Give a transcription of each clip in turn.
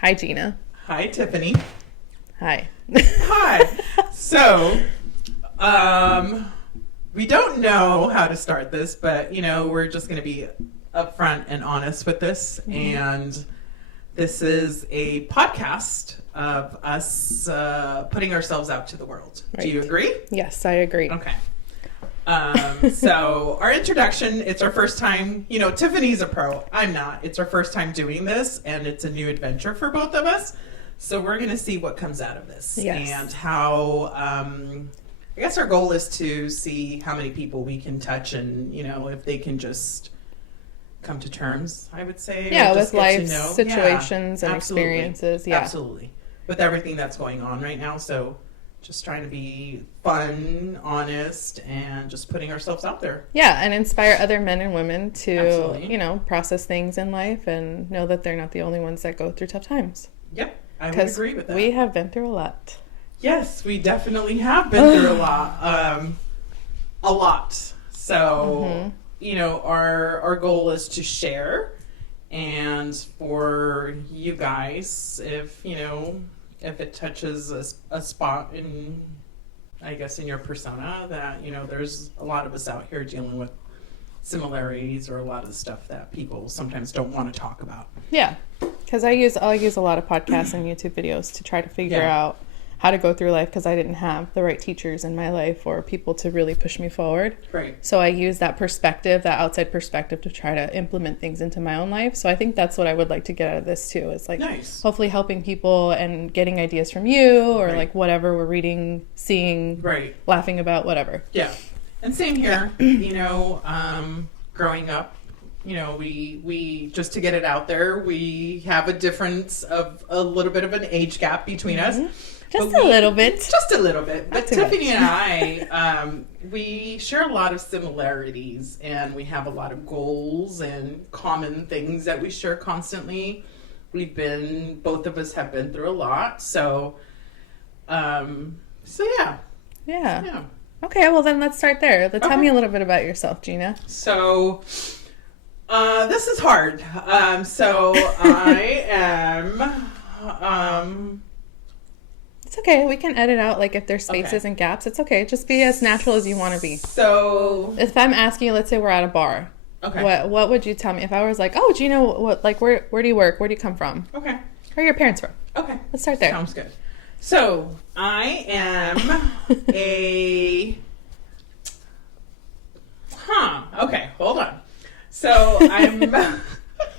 Hi, Gina. Hi, Tiffany. Hi. Hi. So, we don't know how to start this, but, we're just going to be upfront and honest with this. Mm-hmm. And this is a podcast of us putting ourselves out to the world. Right. Do you agree? Yes, I agree. Okay. So our introduction, it's our first time, Tiffany's a pro. I'm not. It's our first time doing this, and it's a new adventure for both of us. So we're going to see what comes out of this. Yes. And how, I guess our goal is to see how many people we can touch and, if they can just come to terms, I would say. Yeah, with life situations and experiences. Yeah, absolutely. With everything that's going on right now. So just trying to be fun, honest, and just putting ourselves out there. Yeah, and inspire other men and women to, Absolutely. Process things in life and know that they're not the only ones that go through tough times. Yep, I would agree with that. We have been through a lot. Yes, we definitely have been through a lot. A lot. So, our goal is to share, and for you guys, if it touches a spot in, I guess, in your persona that, there's a lot of us out here dealing with similarities or a lot of stuff that people sometimes don't want to talk about. Yeah, because I'll use a lot of podcasts and YouTube videos to try to figure out how to go through life, because I didn't have the right teachers in my life or people to really push me forward. Right. So I use that perspective, that outside perspective, to try to implement things into my own life. So I think that's what I would like to get out of this too, is hopefully helping people and getting ideas from you or whatever we're reading, seeing, laughing about, whatever. Yeah. And same here, growing up, we just to get it out there, we have a difference of a little bit of an age gap between us. Just a little bit. But Tiffany and I, we share a lot of similarities, and we have a lot of goals and common things that we share constantly. Both of us have been through a lot. So yeah. Yeah. Okay, well then let's start there. Tell me a little bit about yourself, Gina. So, this is hard. So I am... It's okay. We can edit out, if there's spaces and gaps. It's okay. Just be as natural as you want to be. So... If I'm asking you, let's say we're at a bar. Okay. What would you tell me? If I was like, oh, Gina, where do you work? Where do you come from? Okay. Where are your parents from? Okay. Let's start there. Sounds good. So, I am okay, hold on. So, I'm...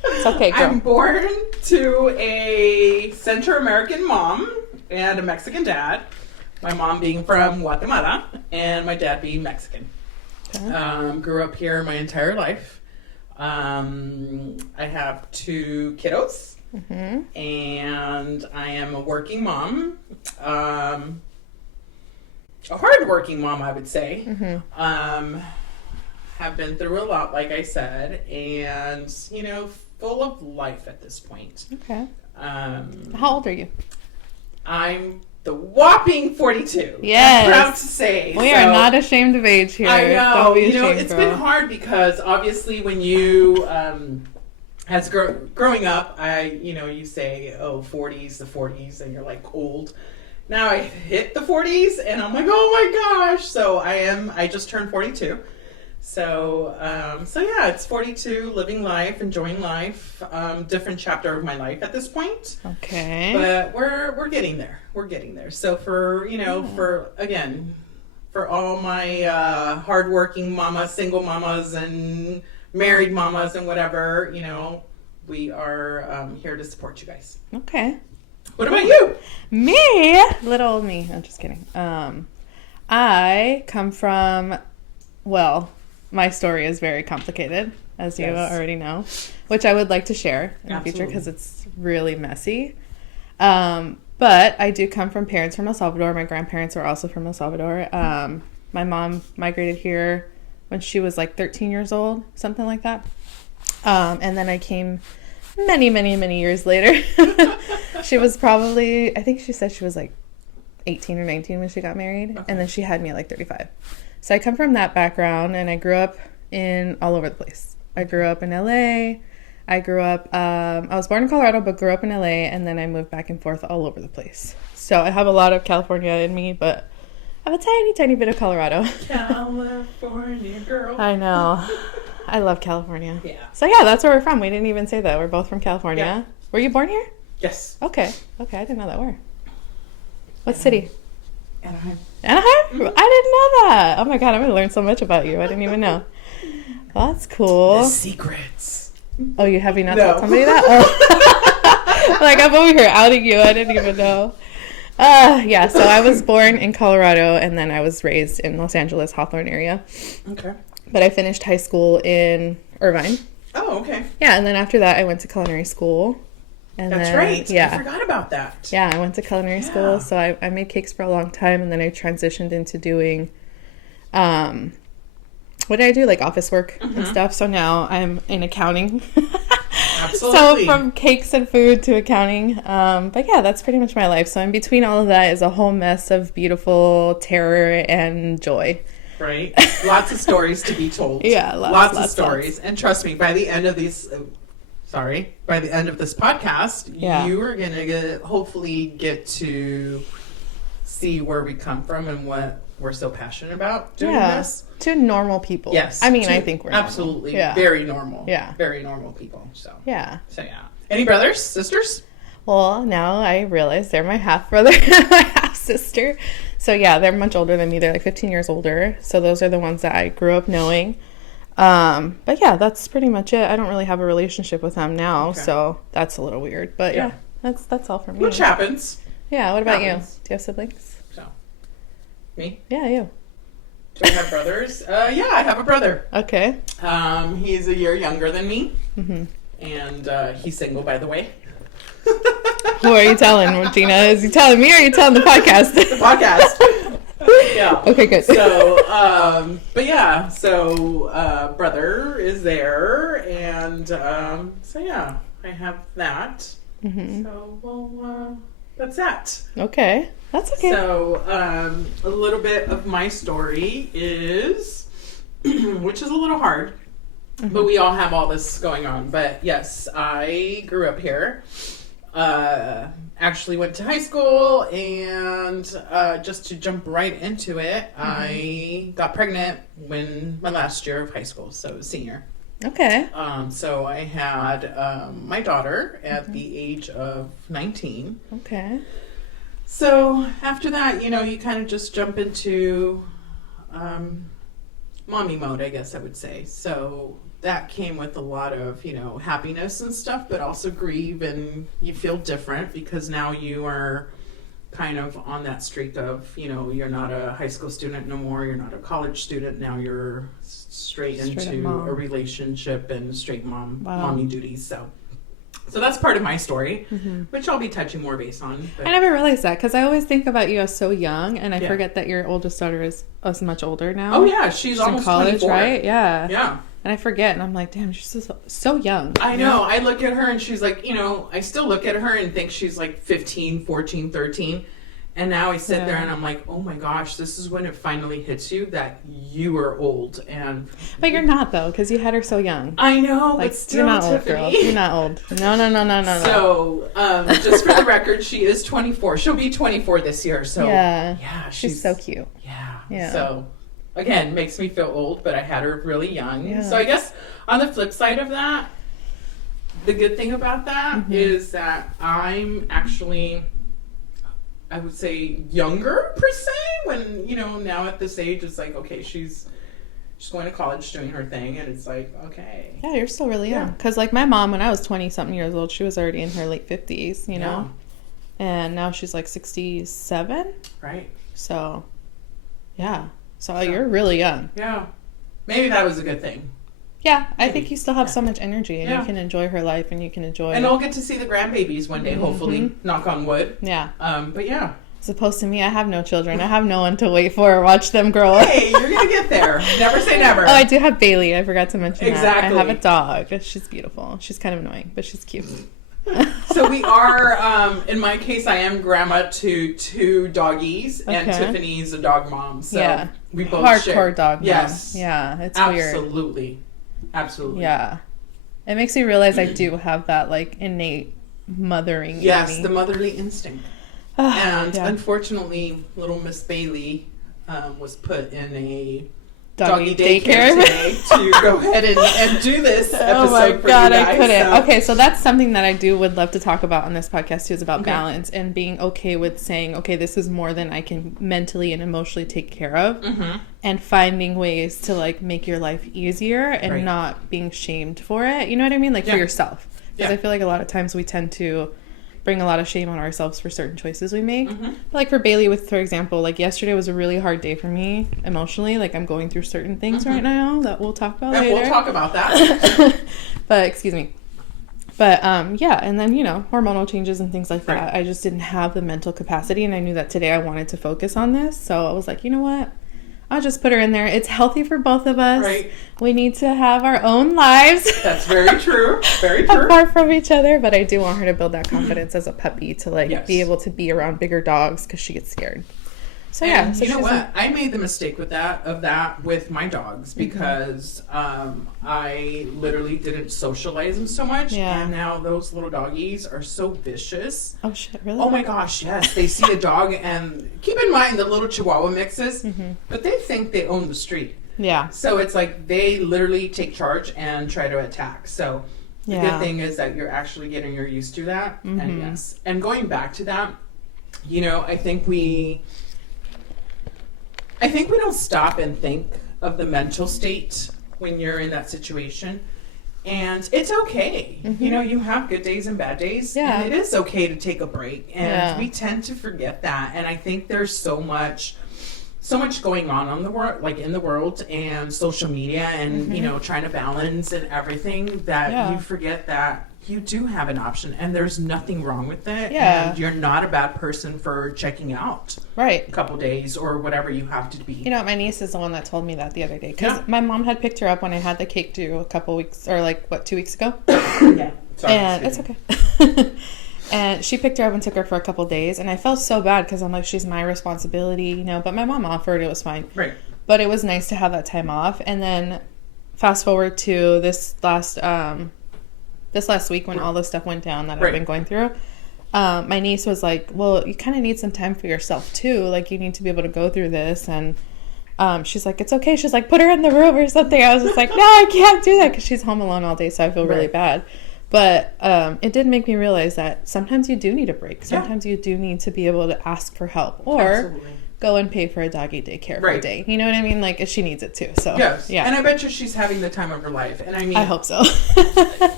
It's okay, girl. I'm born to a Central American mom and a Mexican dad. My mom being from Guatemala and my dad being Mexican. Okay. Grew up here my entire life. I have 2 kiddos. Mm-hmm. And I am a working mom, a hard-working mom, I would say. Mm-hmm. Have been through a lot, like I said, and full of life at this point. Okay. How old are you? I'm the whopping 42. Yes. I'm proud to say. We are not ashamed of age here. I know. Don't be ashamed, it's been hard because obviously when you growing up, you say, 40s, the 40s, and you're like old. Now I hit the 40s, and I'm like, oh my gosh. So I just turned 42. So yeah, it's 42, living life, enjoying life, different chapter of my life at this point. Okay. But we're getting there. We're getting there. So for all my hardworking mamas, single mamas, and married mamas, and whatever, we are here to support you guys. Okay. What about you? Me? Little old me. I'm just kidding. I come from, my story is very complicated, as you already know, which I would like to share in the future because it's really messy. But I do come from parents from El Salvador. My grandparents are also from El Salvador. My mom migrated here when she was 13 years old, something like that. And then I came many, many, many years later. She was probably, I think she said she was 18 or 19 when she got married. Okay. And then she had me at 35. So I come from that background, and I grew up all over the place. I grew up in LA. I grew up, I was born in Colorado, but grew up in LA, and then I moved back and forth all over the place. So I have a lot of California in me, but I have a tiny, tiny bit of Colorado. California girl. I know. I love California. Yeah. So yeah, that's where we're from. We didn't even say that. We're both from California. Yeah. Were you born here? Yes. Okay. Okay, I didn't know that. Where? What city? Anaheim. Anaheim? I didn't know that. Oh my God, I'm going to learn so much about you. I didn't even know. Well, that's cool. The secrets. Oh, have you not told somebody that? Oh. Like, I'm over here outing you. I didn't even know. Yeah, so I was born in Colorado, and then I was raised in Los Angeles, Hawthorne area. Okay. But I finished high school in Irvine. Oh, okay. Yeah, and then after that, I went to culinary school. And That's then, right. Yeah. I forgot about that. Yeah, I went to culinary school, so I made cakes for a long time, and then I transitioned into doing, what did I do? Like office work and stuff. So now I'm in accounting. Absolutely. So from cakes and food to accounting. But yeah, that's pretty much my life. So in between all of that is a whole mess of beautiful terror and joy. Right. Lots of stories to be told. Yeah, lots of stories. And trust me, by the end of these... by the end of this podcast, you are going to hopefully get to see where we come from and what we're so passionate about doing this. Two normal people. Yes. I mean, I think we're absolutely normal. very normal. Yeah. Very normal people. So yeah. Any brothers, sisters? Well, now I realize they're my half brother and my half sister. So yeah, they're much older than me. They're like 15 years older. So those are the ones that I grew up knowing. But yeah, that's pretty much it. I don't really have a relationship with them now, so that's a little weird. But yeah, that's all for me. Which happens. Yeah, what about you? Do you have siblings? So, me? Yeah, you. Do I have brothers? Yeah, I have a brother. Okay. He's a year younger than me, and he's single, by the way. Who are you telling, Gina? Is he telling me or are you telling the podcast? The podcast. Yeah. Okay, good. So, but yeah, so brother is there, and so yeah, I have that. So, well, that's that. Okay, that's okay. So, a little bit of my story is, which is a little hard, but we all have all this going on. But yes, I grew up here. Actually went to high school, and just to jump right into it, I got pregnant when my last year of high school, so senior. Okay. So I had my daughter at the age of 19. Okay. So after that, you kind of just jump into mommy mode, I guess I would say. So that came with a lot of, happiness and stuff, but also grief, and you feel different because now you are kind of on that streak of, you're not a high school student no more, you're not a college student, now you're straight into a relationship and straight mommy duties. So that's part of my story, which I'll be touching more base on. But. I never realized that because I always think about you as so young, and I forget that your oldest daughter is much older now. Oh yeah, she's almost in college, 24. right? Yeah. Yeah. And I forget, and I'm like, damn, she's so young. I know. I look at her, and she's like, I still look at her and think she's like 15, 14, 13. And now I sit there, and I'm like, oh my gosh, this is when it finally hits you that you are old. But you're not, though, because you had her so young. I know, like, but still, you're not old, Tiffany. girl. You're not old. No. So, just for the record, she is 24. She'll be 24 this year. So yeah, she's so cute. Yeah. So, again, makes me feel old, but I had her really young. Yeah. So I guess on the flip side of that, the good thing about that is that I'm actually, I would say, younger per se. When now at this age, it's like, okay, she's going to college, doing her thing, and it's like, okay. Yeah, you're still really young. Because like my mom, when I was 20-something years old, she was already in her late 50s. know, and now she's like 67. Right. So, yeah. So you're really young. Yeah. Maybe that was a good thing. Yeah, I think you still have so much energy, and you can enjoy her life, and you can enjoy. And I'll get to see the grandbabies one day, hopefully. Knock on wood. Yeah. But yeah. As opposed to me, I have no children. I have no one to wait for or watch them grow up. Hey, you're gonna get there. Never say never. Oh, I do have Bailey. I forgot to mention that. Exactly. I have a dog. She's beautiful. She's kind of annoying, but she's cute. So we are, in my case, I am grandma to 2 doggies, and Tiffany's a dog mom. So we both hardcore share. dog mom. Yes. Yeah, it's weird. Absolutely. Yeah. It makes me realize I do have that, like, innate mothering in me. The motherly instinct. And unfortunately, little Miss Bailey was put in a doggy daycare today to go ahead and do this episode oh my God, I couldn't. So. Okay, so that's something that I would love to talk about on this podcast too, is about balance and being okay with saying, okay, this is more than I can mentally and emotionally take care of, and finding ways to, like, make your life easier and not being shamed for it. You know what I mean? Like, for yourself. Because I feel like a lot of times we tend to bring a lot of shame on ourselves for certain choices we make. But, like, for Bailey, for example, like, yesterday was a really hard day for me emotionally. Like, I'm going through certain things right now that we'll talk about later. We'll talk about that. But, excuse me. But, and then, hormonal changes and things like that. I just didn't have the mental capacity, and I knew that today I wanted to focus on this. So I was like, you know what? I'll just put her in there. It's healthy for both of us. Right. We need to have our own lives. That's very true. Very true. Apart from each other. But I do want her to build that confidence as a puppy to, like, be able to be around bigger dogs because she gets scared. So, and so you know what? I made the mistake with that with my dogs because I literally didn't socialize them so much. Yeah. And now those little doggies are so vicious. Oh, shit. Really? Oh, my gosh. Yes. They see a dog, and keep in mind the little Chihuahua mixes, but they think they own the street. Yeah. So it's like they literally take charge and try to attack. So the good thing is that you're actually getting used to that. And yes. And going back to that, I think we don't stop and think of the mental state when you're in that situation. And it's okay. You have good days and bad days. Yeah. And it is okay to take a break. And we tend to forget that. And I think there's so much going on the world, like in the world and social media and, trying to balance and everything that you forget that you do have an option and there's nothing wrong with it. Yeah. And you're not a bad person for checking out. Right. A couple days or whatever you have to be. My niece is the one that told me that the other day. Because my mom had picked her up when I had the cake due a couple weeks, or 2 weeks ago? Yeah. Sorry. And it's okay. And she picked her up and took her for a couple days. And I felt so bad because I'm like, she's my responsibility, But my mom offered. It was fine. Right. But it was nice to have that time off. And then fast forward to this last week when all this stuff went down that I've been going through, my niece was like, well, you kind of need some time for yourself too. Like, you need to be able to go through this. And she's like, it's okay. She's like, put her in the room or something. I was just like, no, I can't do that because she's home alone all day. So I feel really bad. But it did make me realize that sometimes you do need a break. Sometimes you do need to be able to ask for help or go and pay for a doggy daycare for a day. You know what I mean? Like, if she needs it too. So yes. Yeah. And I bet you she's having the time of her life. And I mean, I hope so.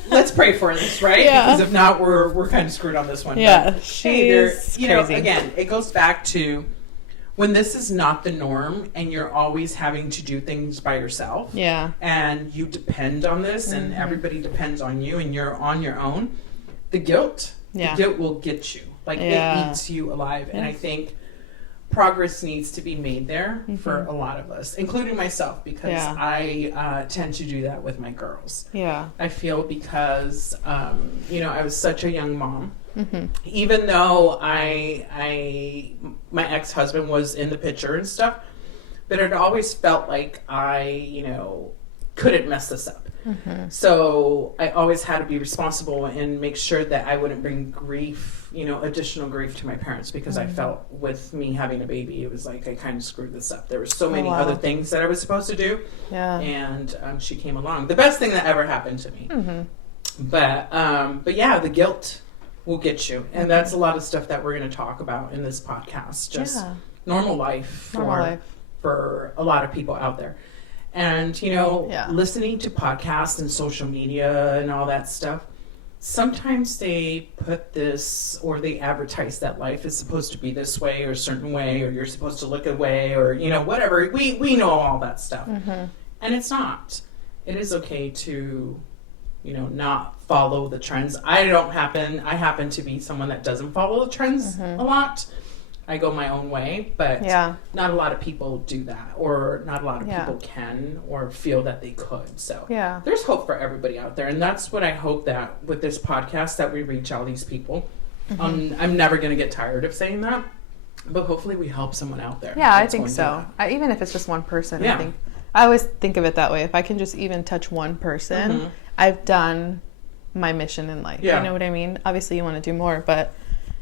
Let's pray for this, right? Yeah. Because if not, we're kind of screwed on this one. Yeah. But, she's crazy. Again, it goes back to when this is not the norm and you're always having to do things by yourself. Yeah. And you depend on this and everybody depends on you and you're on your own. The guilt will get you. Like, it eats you alive. And I think progress needs to be made there for a lot of us, including myself, because I tend to do that with my girls. Yeah. I feel because, I was such a young mom. Even though my ex-husband was in the picture and stuff, but it always felt like I, couldn't mess this up. So I always had to be responsible and make sure that I wouldn't bring grief, additional grief to my parents, because I felt with me having a baby, it was like I kind of screwed this up. There were so many other things that I was supposed to do. Yeah. And she came along. The best thing that ever happened to me. But yeah, the guilt will get you. And that's a lot of stuff that we're going to talk about in this podcast. Just normal life for a lot of people out there. And, listening to podcasts and social media and all that stuff, sometimes they put this, or they advertise that life is supposed to be this way or a certain way, or you're supposed to look away, or, whatever. We know all that stuff. And it's not. It is okay to, not follow the trends. I happen to be someone that doesn't follow the trends a lot. I go my own way, but not a lot of people do that, or not a lot of people can or feel that they could. So there's hope for everybody out there. And that's what I hope that with this podcast that we reach all these people. I'm never going to get tired of saying that, but hopefully we help someone out there. Yeah, I think so. Even if it's just one person, I I always think of it that way. If I can just even touch one person, I've done my mission in life. Yeah. You know what I mean? Obviously, you want to do more, but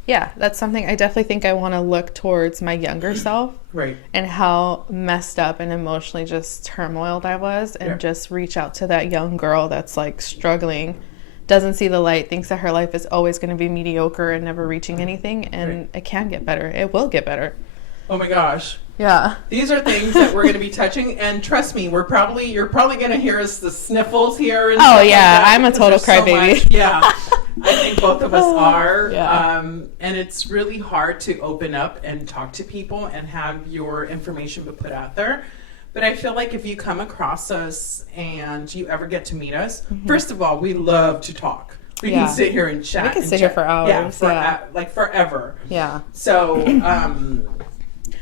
yeah, that's something I definitely think I want to look towards my younger self. Right. And how messed up and emotionally just turmoiled I was, and just reach out to that young girl that's like struggling, doesn't see the light, thinks that her life is always going to be mediocre and never reaching anything, and it can get better. It will get better. Oh my gosh. Yeah. These are things that we're going to be touching, and trust me, you're probably going to hear us the sniffles here. And oh yeah, I'm a total crybaby. So yeah, I think both of us are. Yeah. And it's really hard to open up and talk to people and have your information be put out there. But I feel like if you come across us and you ever get to meet us, first of all, we love to talk. We can sit here and chat. We can sit here for hours. Like forever. Yeah. So,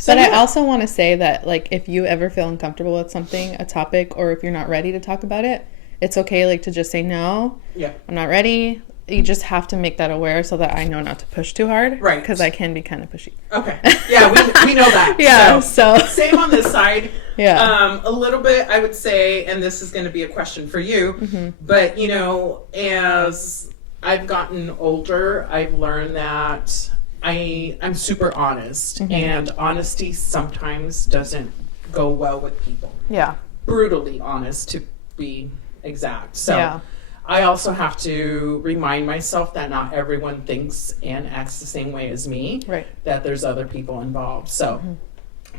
but I also want to say that, like, if you ever feel uncomfortable with something, a topic, or if you're not ready to talk about it, it's okay, like, to just say no. Yeah. I'm not ready. You just have to make that aware so that I know not to push too hard. Right. Because I can be kind of pushy. Okay. Yeah, we know that. Yeah. So same on this side. Yeah. A little bit, I would say, and this is going to be a question for you, but, you know, as I've gotten older, I've learned that I'm super honest, and honesty sometimes doesn't go well with people. Yeah. Brutally honest, to be exact. So I also have to remind myself that not everyone thinks and acts the same way as me. Right. That there's other people involved. So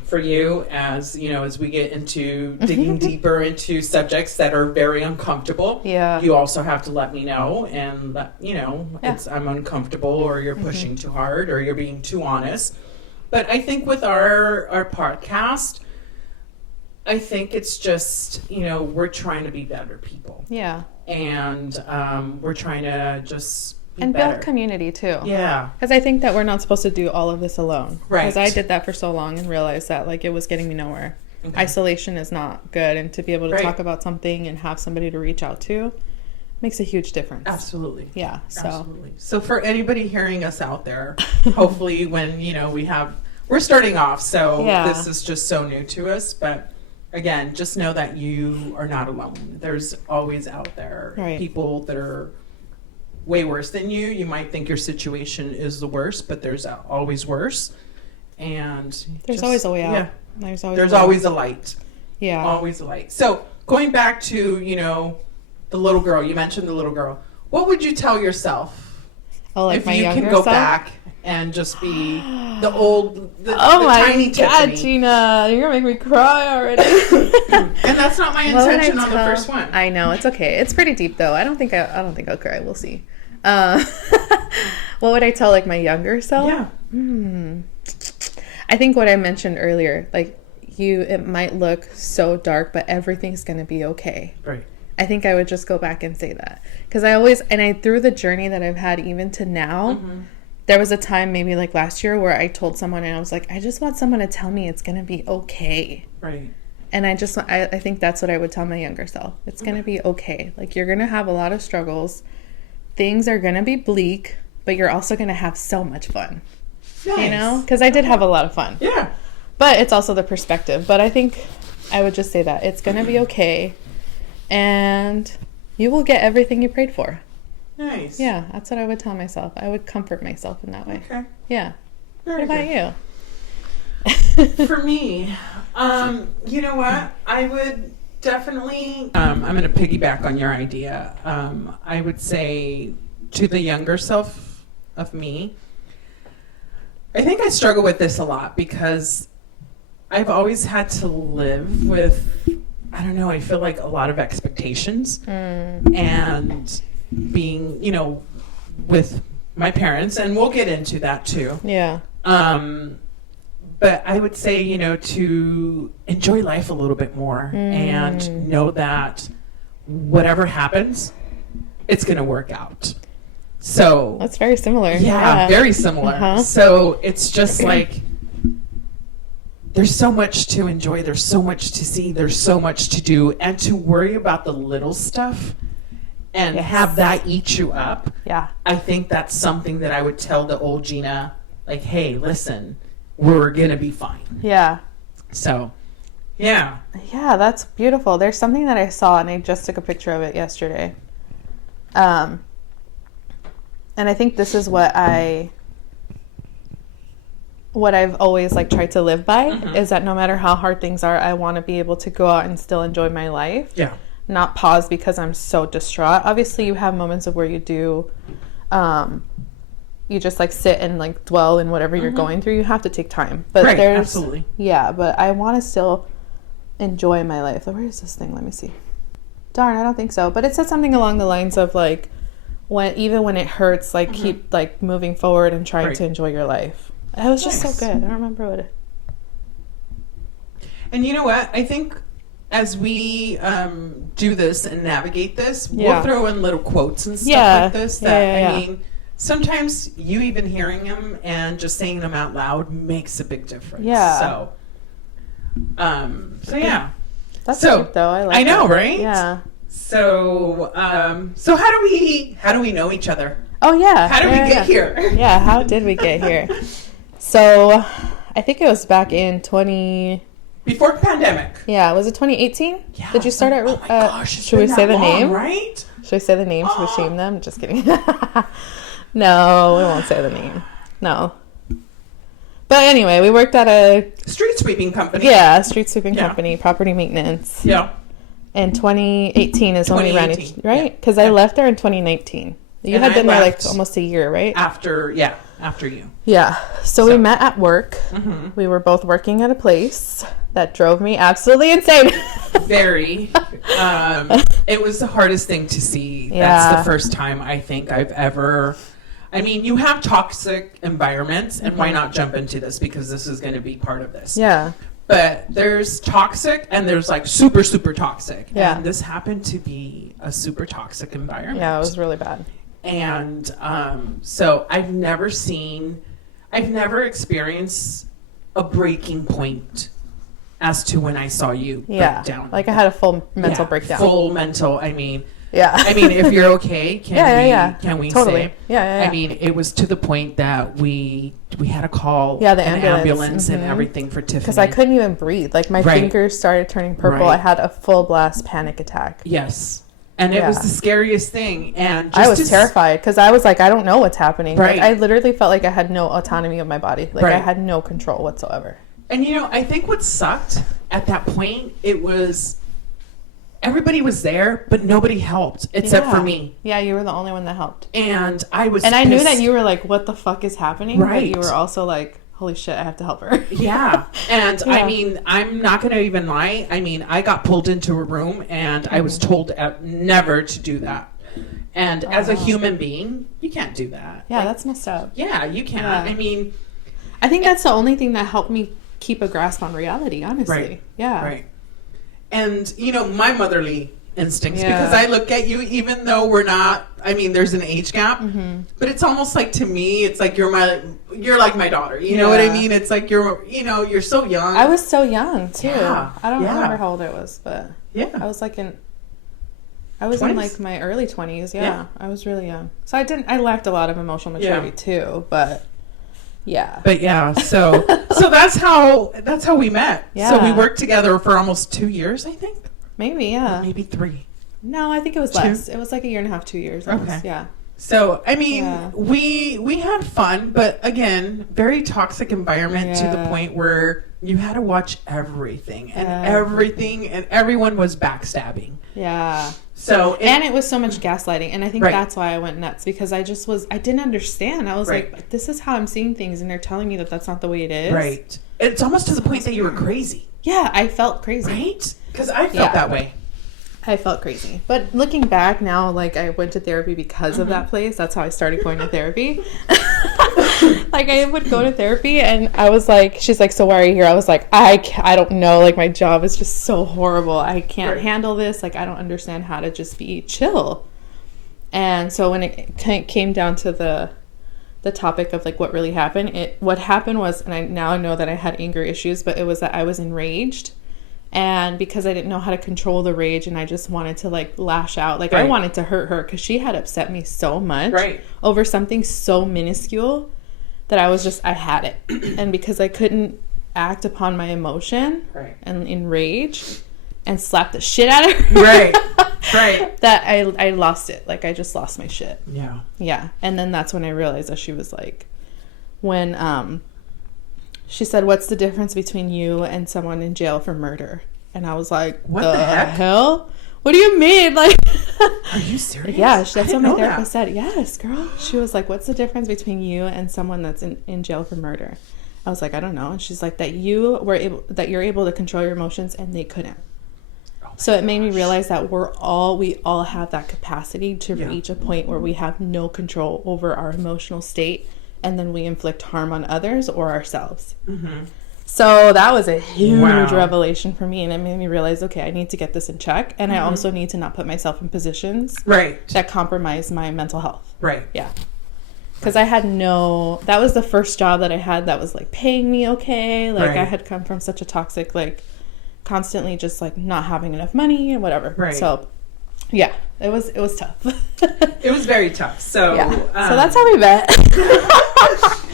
for you, as you know, as we get into digging deeper into subjects that are very uncomfortable, you also have to let me know, and let, you know, it's I'm uncomfortable, or you're pushing too hard, or you're being too honest. But I think with our podcast, I think it's just, you know, we're trying to be better people. Yeah. And we're trying to just be better. Build community too. Yeah. Because I think that we're not supposed to do all of this alone. Right. Because I did that for so long and realized that, like, it was getting me nowhere. Okay. Isolation is not good, and to be able to talk about something and have somebody to reach out to makes a huge difference. Absolutely. Yeah. So. Absolutely. So for anybody hearing us out there, hopefully when, you know, we're starting off, so this is just so new to us, but again, just know that you are not alone. There's always out there people that are way worse than you. You might think your situation is the worst, but there's always worse. And there's always a way out. Yeah. There's always a light. Yeah. Always a light. So going back to, you know, the little girl, you mentioned the little girl. What would you tell yourself if you can go back and just be the tiny Tiffany? Gina, you're gonna make me cry already. And that's not my intention on the first one. I know, it's okay. It's pretty deep though. I don't think I'll cry. We'll see. What would I tell, like, my younger self? Yeah. I think what I mentioned earlier, like, it might look so dark, but everything's gonna be okay. Right. I think I would just go back and say that, because through the journey that I've had even to now, there was a time maybe like last year where I told someone, and I was like, I just want someone to tell me it's going to be okay. Right. And I think that's what I would tell my younger self. It's going to be okay. Like, you're going to have a lot of struggles. Things are going to be bleak, but you're also going to have so much fun. Nice. You know? Because I did have a lot of fun. Yeah. But it's also the perspective. But I think I would just say that it's going to be okay. And you will get everything you prayed for. Nice. Yeah, that's what I would tell myself. I would comfort myself in that way. Okay. Yeah. What about you? For me, you know what? I would definitely... I'm going to piggyback on your idea. I would say to the younger self of me, I think I struggle with this a lot because I've always had to live with... I don't know, I feel like a lot of expectations and being, you know, with my parents, and we'll get into that too. Yeah. But I would say, you know, to enjoy life a little bit more and know that whatever happens, it's going to work out. So that's very similar. Yeah. Very similar. Uh-huh. So it's just like, there's so much to enjoy. There's so much to see. There's so much to do. And to worry about the little stuff and have that eat you up. Yeah. I think that's something that I would tell the old Gina, like, hey, listen, we're going to be fine. Yeah. So Yeah. Yeah, that's beautiful. There's something that I saw, and I just took a picture of it yesterday. And I think this is what I've always like tried to live by, is that no matter how hard things are, I want to be able to go out and still enjoy my life. Yeah. Not pause because I'm so distraught. Obviously, you have moments of where you do, you just like sit and like dwell in whatever you're going through. You have to take time, but Right, there's absolutely. Yeah, but I want to still enjoy my life. Where is this thing? Let me see. Darn, I don't think so. But it said something along the lines of like, even when it hurts, like keep like moving forward and trying to enjoy your life. It was just so good. I don't remember what it. And you know what? I think as we do this and navigate this, we'll throw in little quotes and stuff like this. That I mean, sometimes you even hearing them and just saying them out loud makes a big difference. Yeah. So yeah. That's cute though. I know, that. right? Yeah. So so how do we know each other? Oh yeah. How did we get here? Yeah, how did we get here? So, I think it was back in before pandemic. Yeah, was it 2018? Yeah. Did you start at? Oh my gosh, should we say the name? Right? Should we say the name? Should we shame them? Just kidding. No, we won't say the name. No. But anyway, we worked at a street sweeping company. Yeah, street sweeping company, property maintenance. Yeah. And 2018 is when we ran it, right? Because I left there in 2019. You had been there like almost a year, right? After you. Yeah. So we met at work. We were both working at a place that drove me absolutely insane. Very. It was the hardest thing to see. Yeah. That's the first time I think I've ever. I mean, you have toxic environments, and why not jump into this, because this is going to be part of this. Yeah. But there's toxic and there's like super, super toxic. Yeah. And this happened to be a super toxic environment. Yeah, it was really bad. And so I've never experienced a breaking point as to when I saw you break down. Like I had a full mental breakdown. Full mental, I mean, if you're okay, can we totally say? Yeah. I mean, it was to the point that we had to call the an ambulance and everything for Tiffany. Because I couldn't even breathe. Like my fingers started turning purple. I had a full blast panic attack. Yes. And it was the scariest thing. And I was terrified because I was like, I don't know what's happening. Right. Like, I literally felt like I had no autonomy of my body. Like I had no control whatsoever. And I think what sucked at that point, it was everybody was there, but nobody helped except for me. Yeah, you were the only one that helped. And I was I knew that you were like, what the fuck is happening? Right. But you were also like, holy shit, I have to help her. Yeah. And I mean, I'm not going to even lie. I mean, I got pulled into a room and I was told never to do that. And as a human being, you can't do that. Yeah, that's messed up. Yeah, you can't. Yeah. I mean, I think that's the only thing that helped me keep a grasp on reality, honestly. Right. Yeah. Right. And, my motherly instincts, because I look at you, even though we're not, I mean, there's an age gap, but it's almost like, to me, it's like you're like my daughter. You know what I mean? It's like you're so young. I was so young too. Yeah. I don't remember how old I was, but I was like in like my early 20s. Yeah. I was really young. So I lacked a lot of emotional maturity too, but yeah. But yeah, so that's how we met. Yeah. So we worked together for almost 2 years, I think. Maybe, yeah. Or maybe 3. No, I think it was less. It was like 1.5 years, 2 years. Almost. Okay. Yeah. So, I mean, we had fun, but again, very toxic environment to the point where you had to watch everything and everyone was backstabbing. Yeah. So, and it was so much gaslighting. And I think that's why I went nuts, because I didn't understand. I was like, this is how I'm seeing things. And they're telling me that that's not the way it is. Right. It's almost to the point that you were crazy. Yeah, I felt crazy. Right? Because I felt that way. I felt crazy. But looking back now, like, I went to therapy because of that place. That's how I started going to therapy. Like, I would go to therapy, and I was like, she's like, so why are you here? I was like, I don't know. Like, my job is just so horrible. I can't handle this. Like, I don't understand how to just be chill. And so when it came down to the topic of, like, what really happened, what happened was, and I now know that I had anger issues, but it was that I was enraged. And because I didn't know how to control the rage, and I just wanted to, like, lash out. Like, I wanted to hurt her because she had upset me so much over something so minuscule that I had it. And because I couldn't act upon my emotion Right. and in rage and slap the shit out of her. Right. Right. That I lost it. Like, I just lost my shit. Yeah. Yeah. And then that's when I realized that she was like, when she said, "What's the difference between you and someone in jail for murder?" And I was like, What the heck? hell? What do you mean? Like, are you serious? Yeah, that's what my therapist that. said. Yes, girl. She was like, "What's the difference between you and someone that's in jail for murder?" I was like, "I don't know." And she's like, "That you're able to control your emotions and they couldn't." So it made me realize that we all have that capacity to reach a point where we have no control over our emotional state, and then we inflict harm on others or ourselves. Mm-hmm. So that was a huge revelation for me, and it made me realize, okay, I need to get this in check, and I also need to not put myself in positions that compromise my mental health. Right. Yeah. Because I had that was the first job that I had that was like paying me okay. Like I had come from such a toxic, like constantly just like not having enough money and whatever. Right. So yeah, it was tough. It was very tough. So so that's how we met.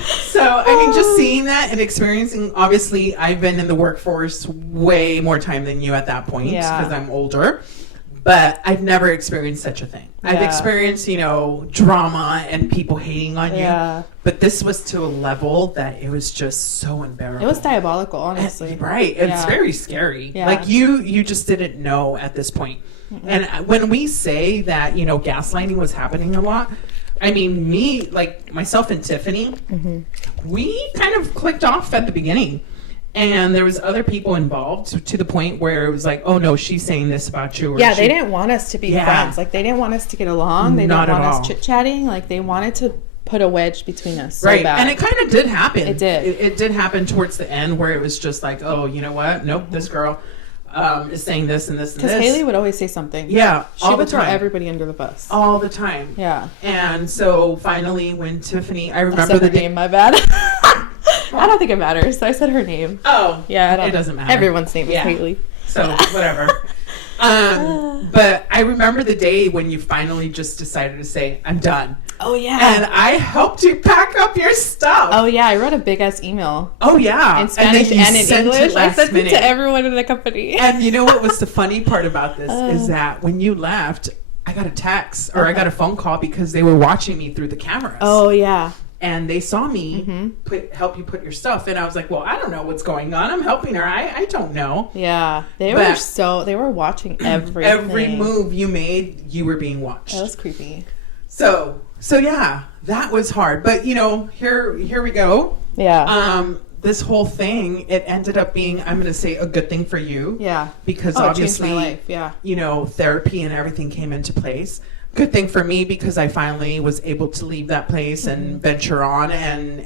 So I mean, just seeing that and experiencing, obviously I've been in the workforce way more time than you at that point because I'm older, but I've never experienced such a thing. I've experienced, drama and people hating on you, but this was to a level that it was just so unbearable. It was diabolical, honestly. Right. It's very scary. Yeah. Like you just didn't know at this point. Mm-hmm. And when we say that, gaslighting was happening a lot, I mean, me, like myself and Tiffany, we kind of clicked off at the beginning. And there was other people involved to the point where it was like, oh no, she's saying this about you. Or they didn't want us to be friends. Like, they didn't want us to get along. They didn't want us chit-chatting. Like, they wanted to put a wedge between us so bad. And it kind of did happen. It did. It did happen towards the end where it was just like, oh, you know what? Nope, this girl is saying this and this and this. Because Haley would always say something. Yeah, she would throw everybody under the bus. All the time. Yeah. And so finally when Tiffany, I remember the name, my bad. I don't think it matters. I said her name. Oh. Yeah, it doesn't matter. Everyone's name is Haley. So, whatever. But I remember the day when you finally just decided to say, I'm done. Oh, yeah. And I helped you pack up your stuff. Oh, yeah. I wrote a big-ass email. Oh, yeah. In Spanish and in English. I sent it to everyone in the company. And you know what was the funny part about this is that when you left, I got a text or I got a phone call because they were watching me through the cameras. Oh, yeah. And they saw me help you put your stuff. And I was like, well, I don't know what's going on. I'm helping her. I don't know. Yeah. They were watching everything. Every move you made, you were being watched. That was creepy. So yeah, that was hard. But, here we go. Yeah. This whole thing, it ended up being, I'm going to say, a good thing for you. Yeah. Because it obviously, changed my life. Yeah. Therapy and everything came into place. Good thing for me because I finally was able to leave that place and venture on and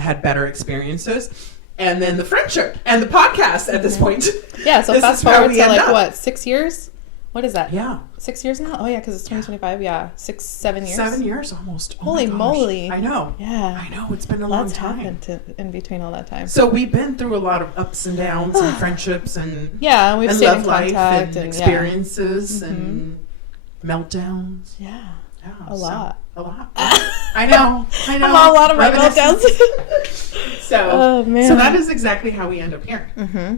had better experiences. And then the friendship and the podcast at this point. Yeah, so fast forward to 6 years? What is that? Yeah. 6 years now? Oh, yeah, because it's 2025. Yeah. 7 years. 7 years almost. Oh Holy moly. I know. Yeah. I know. It's been a long time. Lots happened in between all that time. So we've been through a lot of ups and downs and friendships and we've stayed in contact and experiences and meltdowns. Yeah. A lot. I know. I'm a lot of my meltdowns. So that is exactly how we end up here. Mm-hmm.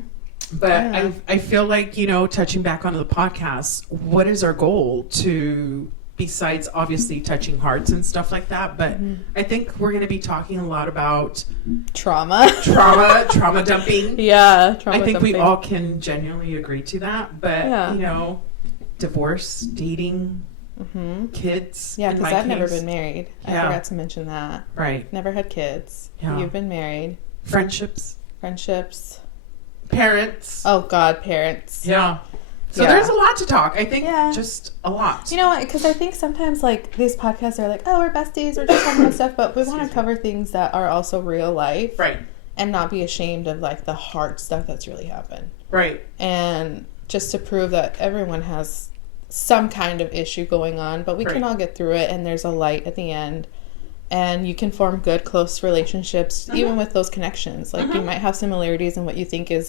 But I feel like, touching back onto the podcast, what is our goal to, besides obviously touching hearts and stuff like that, but I think we're going to be talking a lot about trauma dumping. Yeah. I think we all can genuinely agree to that, but divorce, dating, kids. Yeah, because I've never been married. I forgot to mention that. Right. Never had kids. Yeah. You've been married. Friendships. Parents. Oh, God, parents. Yeah. So there's a lot to talk. I think just a lot. You know what? Because I think sometimes, these podcasts are like, oh, we're besties. We're just talking about stuff. But we want to cover things that are also real life. Right. And not be ashamed of, the hard stuff that's really happened. Right. And just to prove that everyone has some kind of issue going on. But we can all get through it. And there's a light at the end. And you can form good, close relationships, even with those connections. You might have similarities in what you think is,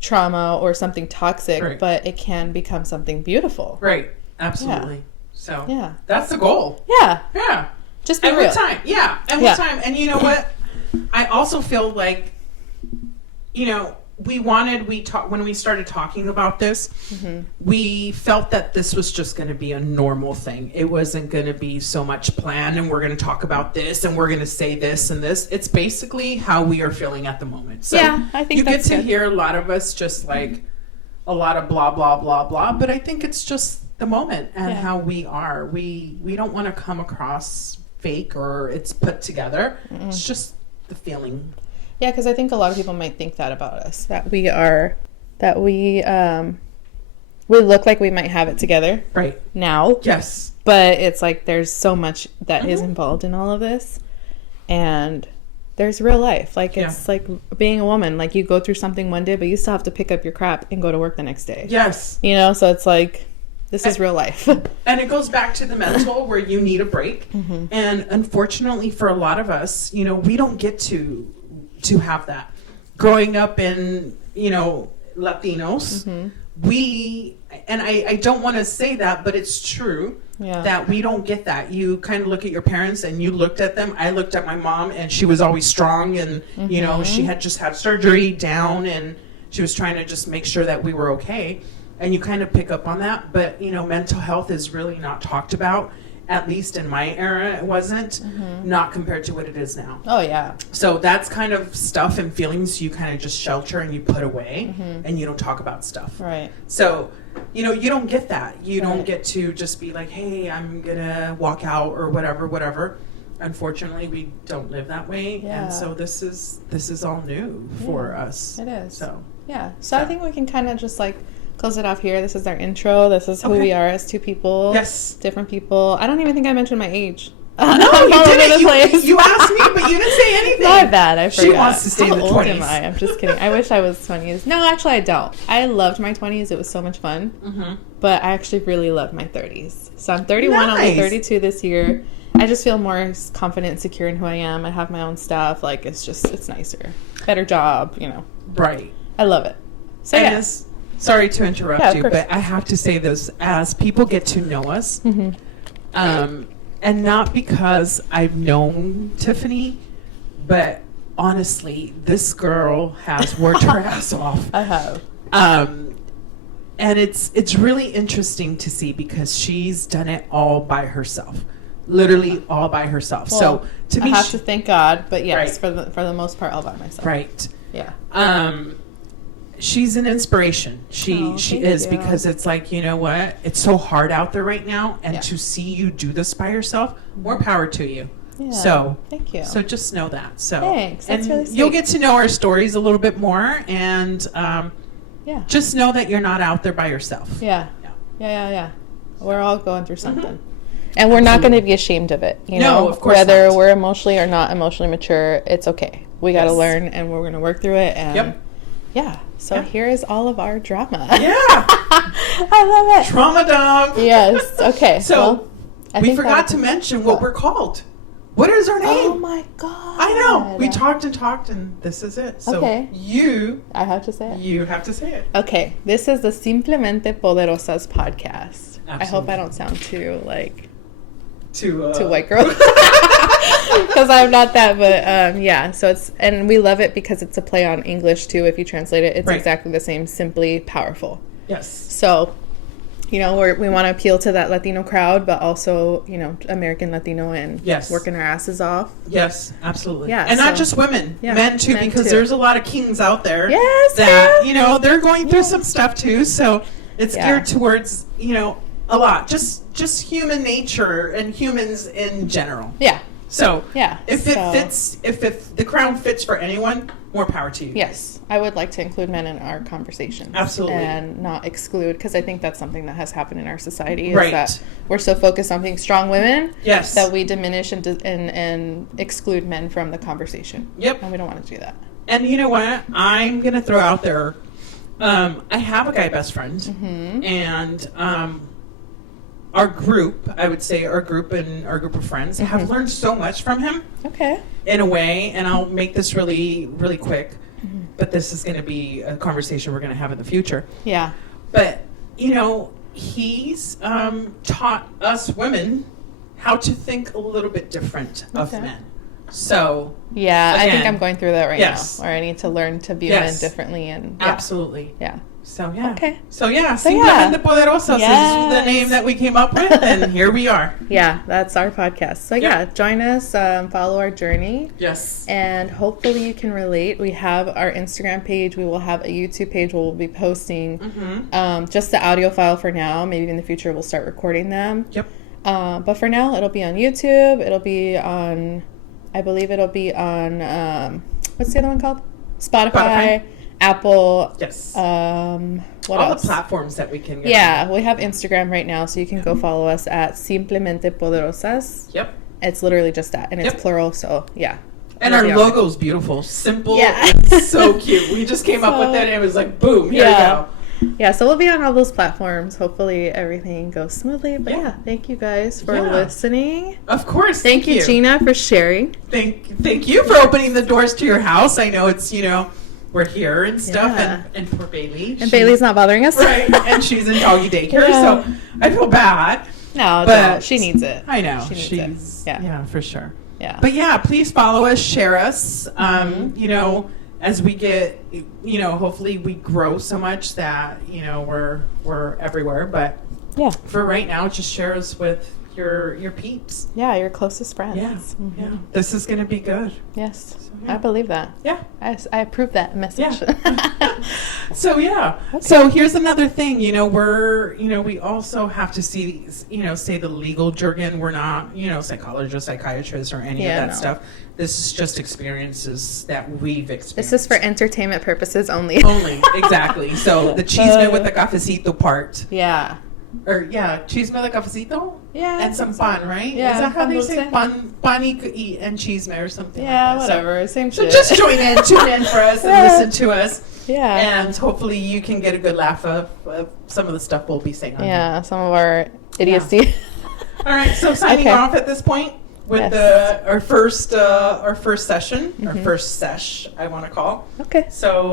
trauma or something toxic, but it can become something beautiful. Right. Absolutely. Yeah. So, that's the goal. Yeah. Yeah. Just be and real. With time. Yeah. And with time. And you know what? I also feel like when we started talking about this, we felt that this was just going to be a normal thing. It wasn't going to be so much planned and we're going to talk about this and we're going to say this and this. It's basically how we are feeling at the moment. So yeah, I think you that's get to good. hear a lot of us just like a lot of blah, blah, blah, blah. But I think it's just the moment and how we are. We don't want to come across fake or it's put together. It's just the feeling. Yeah, because I think a lot of people might think that about us, that we look like we might have it together Right. now. Yes. But it's like there's so much that is involved in all of this. And there's real life. Like, it's like being a woman. Like, you go through something one day, but you still have to pick up your crap and go to work the next day. Yes. You know, so it's like, this is real life. And it goes back to the mental where you need a break. And unfortunately for a lot of us, we don't get to have that. Growing up in, Latinos, I don't want to say that, but it's true that we don't get that. You kind of look at your parents and you looked at them. I looked at my mom and she was always strong and, she had just had surgery down and she was trying to just make sure that we were okay. And you kind of pick up on that. But, mental health is really not talked about. At least in my era, it wasn't, not compared to what it is now. Oh, yeah. So that's kind of stuff and feelings you kind of just shelter and you put away and you don't talk about stuff. Right. So, you don't get that. You don't get to just be like, hey, I'm going to walk out or whatever. Unfortunately, we don't live that way. Yeah. And so this is all new for us. It is. So, yeah. So I think we can kind of just like close it off here. This is our intro. This is who we are as two people. Yes. Different people. I don't even think I mentioned my age. No, you didn't. You asked me, but you didn't say anything. My bad. I forgot. She wants to stay in the 20s. How old am I? I'm just kidding. I wish I was 20s. No, actually, I don't. I loved my 20s. It was so much fun. But I actually really loved my 30s. So I'm 31. I'll be 32 this year. I just feel more confident and secure in who I am. I have my own stuff. Like, it's nicer. Better job, Right. I love it. So, yes. Sorry to interrupt you, but I have to say this. As people get to know us, and not because I've known Tiffany, but honestly, this girl has worked her ass off. I have. And it's really interesting to see because she's done it all by herself. Literally all by herself. Well, so to me, I have to thank God, but yes, for the most part, all by myself. Right. Yeah. She's an inspiration. She is you. Because it's like, you know what? It's so hard out there right now. And to see you do this by yourself, more power to you. Yeah. So thank you. So just know that. So thanks. That's really sweet. You'll get to know our stories a little bit more. And just know that you're not out there by yourself. Yeah. We're all going through something. And we're not going to be ashamed of it. No, of course Whether not. we're emotionally or not emotionally mature, it's okay. We got to learn and we're going to work through it. And yeah. So here is all of our drama. Yeah. I love it. Trauma dump. Yes. Okay. So we forgot to mention what we're called. What is our name? Oh my God. I know. We talked and this is it. So I have to say it. You have to say it. Okay. This is the Simplemente Poderosas podcast. Absolutely. I hope I don't sound too to white girl. Because I'm not that, but so and we love it because it's a play on English too. If you translate it, it's exactly the same, simply powerful. Yes. So, we want to appeal to that Latino crowd, but also, American Latino and working our asses off. Yes, absolutely. Yeah, and not just women, men too, because there's a lot of kings out there that, they're going through some stuff too. So it's geared towards, a lot, just human nature and humans in general. Yeah. So if the crown fits for anyone, more power to you. Yes, I would like to include men in our conversation. Absolutely. And not exclude, because I think that's something that has happened in our society. Is that we're so focused on being strong women that we diminish and exclude men from the conversation. Yep. And we don't want to do that. And you know what? I'm going to throw out there, I have a guy best friend, and our group, I would say our group of friends have learned so much from him. Okay. In a way, and I'll make this really, really quick, but this is going to be a conversation we're going to have in the future. Yeah. But, he's taught us women how to think a little bit different of men. So Yeah, I think again, I'm going through that right yes. now, where I need to learn to view Yes. men differently, and absolutely. yeah. So yeah. Okay. So yeah, So, yeah. Simplemente Poderosas is the name that we came up with, and here we are. Yeah, that's our podcast. So yeah, join us, follow our journey. Yes. And hopefully you can relate. We have our Instagram page. We will have a YouTube page where we'll be posting just the audio file for now. Maybe in the future we'll start recording them. Yep. But for now, it'll be on YouTube. It'll be on, I believe it'll be on, what's the other one called? Spotify. Apple. Yes. What All else? the platforms that we can get. Yeah, we have Instagram right now, so you can go follow us at Simplemente Poderosas. Yep. It's literally just that, and it's plural, so yeah. And our logo's beautiful. Simple. Yeah. It's so cute. We just came up with it, and it was like, boom, here we go. Yeah, so we'll be on all those platforms. Hopefully everything goes smoothly. But yeah, thank you guys for listening. Of course. Thank you, Gina, for sharing. Thank you for opening the doors to your house. I know it's, we're here and stuff, and poor Bailey. And Bailey's not bothering us. Right, and she's in doggy daycare, so I feel bad. No, but she needs it. I know. She needs it. Yeah, for sure. Yeah. But yeah, please follow us, share us. As we get, hopefully we grow so much that, we're everywhere. But yeah, for right now, just share us with your peeps. Yeah, your closest friends. Yeah. Yeah. This is going to be good. Yes. So, yeah. I believe that. Yeah. I approve that message. Yeah. So yeah. Okay. So here's another thing, we also have to see, say the legal jargon. We're not, psychologists, psychiatrists, or any of that stuff. This is just experiences that we've experienced. This is for entertainment purposes only. Only, exactly. So the chisme with the cafecito part. Yeah. Or chisme de cafecito. Yeah. And some pan, right? Yeah. Is that how they say Pan pan and chisme or something? Yeah, like that. whatever. Same So shit. just tune in for us and listen to us. Yeah. And hopefully you can get a good laugh of some of the stuff we'll be saying on here. Some of our idiocy. Yeah. All right, so signing off at this point with our first session, our first sesh, I want to call. Okay. So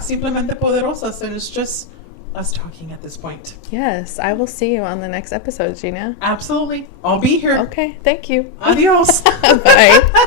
Simplemente Poderosas, and it's just us talking at this point. Yes, I will see you on the next episode, Gina. Absolutely. I'll be here. Okay, thank you. Adios. Bye.